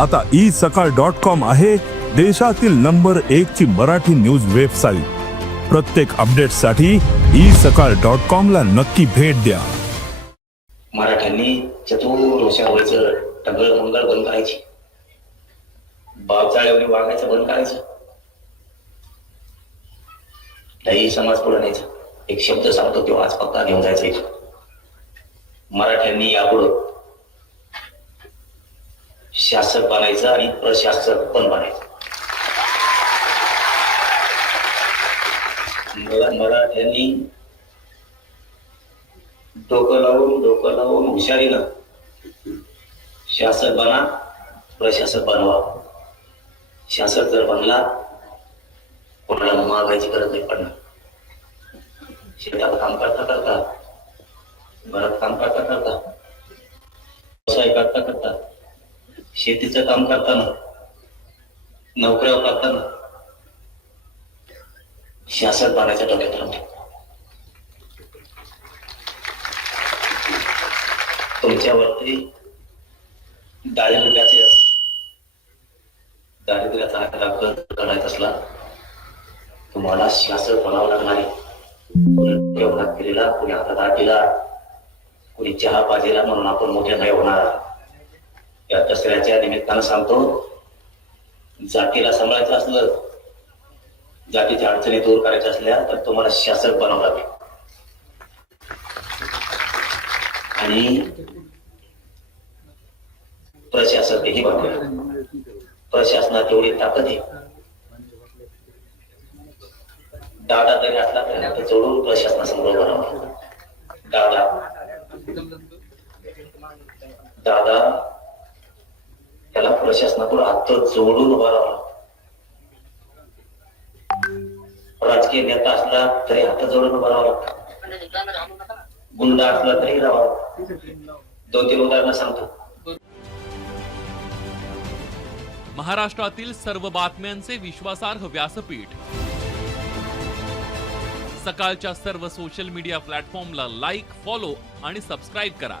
आता ई सकाळ dot com आहे देशातील नंबर एक ची मराठी न्यूज वेबसाईट. प्रत्येक अपडेटसाठी ई सकाळ डॉट कॉम ला नक्की भेट द्या. मराठ्यांनी चतुर व्हायचं टंगळ मंगळ बंद करायची. बाप वागायचं बंद करायचं. लई समाज पुढे न्यायचा. एक शब्द सांगतो तेव्हा आज पक्का घेऊन जायचा मराठ्यांनी यापुढं शासक बनायचं आणि प्रशासक पण बनायचं. मला मराठ्यांनी डोकं लावून डोकं लावून हुशारीनं शासक बना प्रशासक बनवा. शासक जर बनला कोणाला मागायची गरज नाही पडणार. शेतात काम करता करता घरात काम करता करता शेतीचं काम करताना नोकऱ्या करताना शासक बनायच्या डोक्यात राहते तुमच्यावरती दारिद्र्याचे दारिद्र्याचा आकडा कट करायचा असला तुम्हाला शासक बनावं लागणार आहे. जेवणात केलेला कुणी हातात हात दिला कुणी चहा पाजेला म्हणून आपण मोठे नाही होणार. या दसऱ्याच्या निमित्तानं सांगतो जातीला सांभाळायचं असलं जातीच्या अडचणी दूर करायच्या असल्या तर तुम्हाला शासक बनावं लागेल. आणि प्रशासक ही बनवा प्रशासनात एवढी ताकद आहे. दादा जरी असला तरी आता जोडून प्रशासनासमोर बनावा दादा. दादा त्याला प्रशासनाकडून हात जोडून उभा राहावा राजकीय नेता असला तरी हात जोडून उभा राहावा लागतो. गुंडा असला तरी राहावा दोन तीन उदाहरणं सांगतो. महाराष्ट्रातील सर्व बातम्यांचे विश्वासार्ह व्यासपीठ. सकाळच्या सर्व सोशल मीडिया प्लॅटफॉर्मला लाईक फॉलो आणि सबस्क्राईब करा.